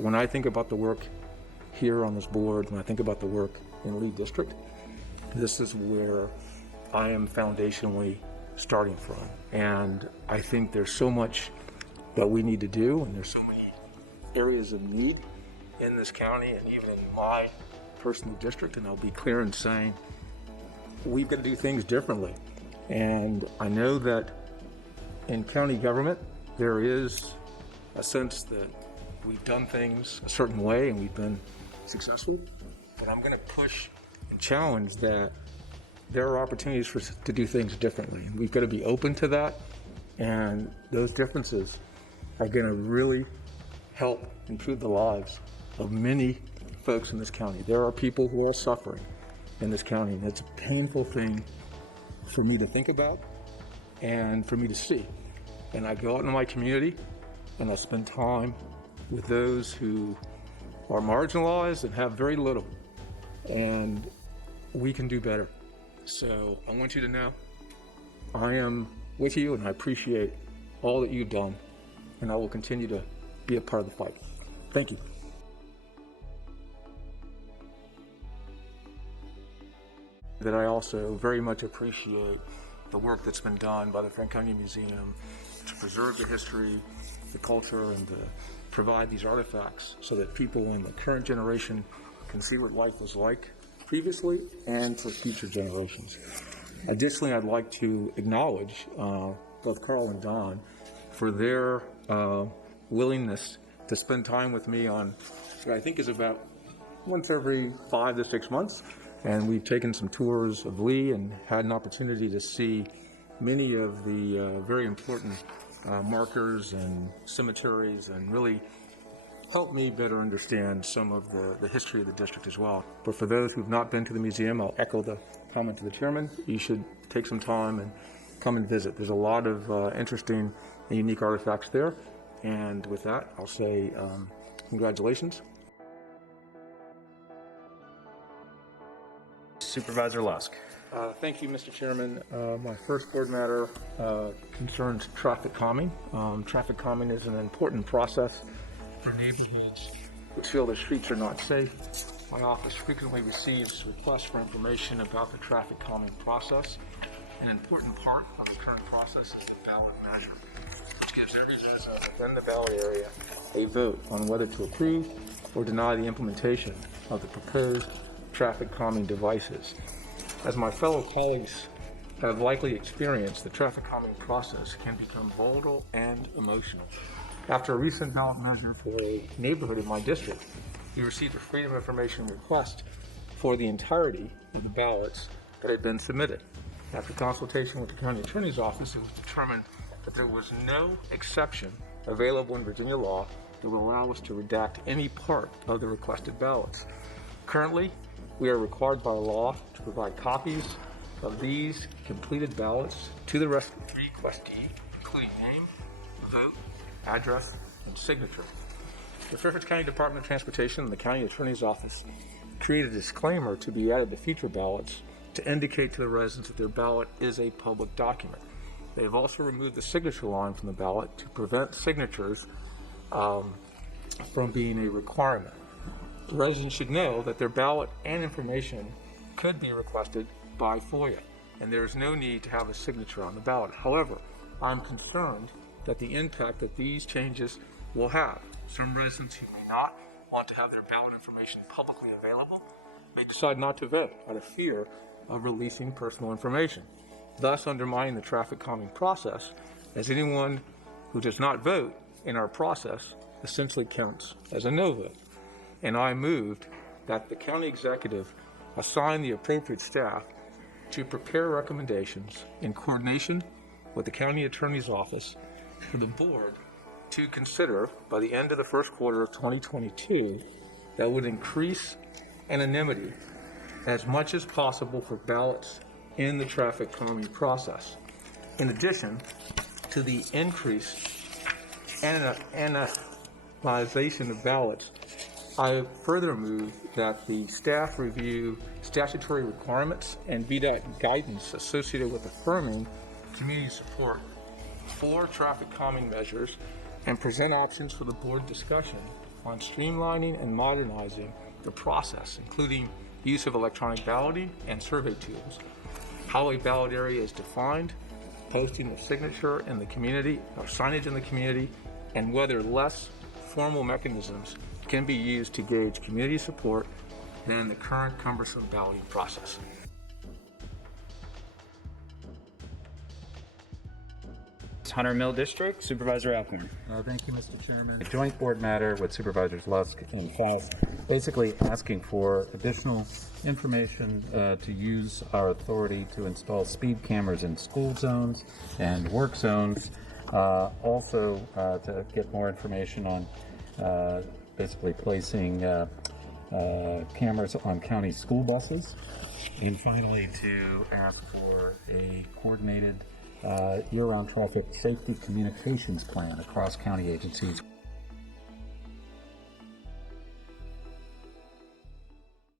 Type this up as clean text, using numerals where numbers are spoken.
When I think about the work here on this board, when I think about the work in Lee District, this is where I am foundationally starting from. And I think there's so much that we need to do, and there's so many areas of need in this county and even in my personal district. And I'll be clear in saying we've got to do things differently. And I know that in county government, there is a sense that we've done things a certain way and we've been successful, but I'm going to push and challenge that there are opportunities for us to do things differently, and we've got to be open to that, and those differences are going to really help improve the lives of many folks in this county. There are people who are suffering in this county, and it's a painful thing for me to think about and for me to see. And I go out in my community and I spend time with those who are marginalized and have very little, and we can do better. So I want you to know I am with you, and I appreciate all that you've done, and I will continue to be a part of the fight. Thank you. That I also very much appreciate the work that's been done by the Franklin County Museum to preserve the history, the culture, and to provide these artifacts so that people in the current generation can see what life was like previously and for future generations. Additionally, I'd like to acknowledge both Carl and Don for their willingness to spend time with me on what I think is about once every 5 to 6 months. And we've taken some tours of Lee and had an opportunity to see many of the very important markers and cemeteries, and really help me better understand some of the history of the district as well. But for those who've not been to the museum, I'll echo the comment to the chairman. You should take some time and come and visit. There's a lot of interesting and unique artifacts there. And with that, I'll say congratulations. Supervisor Lusk. Thank you, Mr. Chairman. My first board matter concerns traffic calming. Traffic calming is an important process for neighborhoods which feel their streets are not safe. My office frequently receives requests for information about the traffic calming process. An important part of the current process is the ballot measure, which gives every resident within the ballot area a vote on whether to approve or deny the implementation of the proposed traffic calming devices. As my fellow colleagues have likely experienced, the traffic calming process can become volatile and emotional. After a recent ballot measure for a neighborhood in my district, we received a Freedom of Information request for the entirety of the ballots that had been submitted. After consultation with the county attorney's office, it was determined that there was no exception available in Virginia law that would allow us to redact any part of the requested ballots. Currently, we are required by law to provide copies of these completed ballots to the requestee, including name, vote, address, and signature. The Fairfax County Department of Transportation and the County Attorney's Office created a disclaimer to be added to future ballots to indicate to the residents that their ballot is a public document. They have also removed the signature line from the ballot to prevent signatures from being a requirement. Residents should know that their ballot and information could be requested by FOIA, and there is no need to have a signature on the ballot. However, I'm concerned that the impact that these changes will have. Some residents who may not want to have their ballot information publicly available may decide not to vote out of fear of releasing personal information, thus undermining the traffic calming process, as anyone who does not vote in our process essentially counts as a no vote. And I moved that the county executive assign the appropriate staff to prepare recommendations in coordination with the county attorney's office for the board to consider by the end of the first quarter of 2022 that would increase anonymity as much as possible for ballots in the traffic calming process. In addition to the increased anonymization of ballots, I further move that the staff review statutory requirements and VDOT guidance associated with affirming community support for traffic calming measures and present options for the board discussion on streamlining and modernizing the process, including use of electronic balloting and survey tools, how a ballot area is defined, posting of signature in the community or signage in the community, and whether less formal mechanisms can be used to gauge community support than the current cumbersome balloting process. Hunter Mill District, Supervisor Alcorn. Thank you, Mr. Chairman. A joint board matter with Supervisors Lusk and Faust, basically asking for additional information to use our authority to install speed cameras in school zones and work zones. Also, to get more information on basically placing cameras on county school buses. And finally, to ask for a coordinated year-round traffic safety communications plan across county agencies.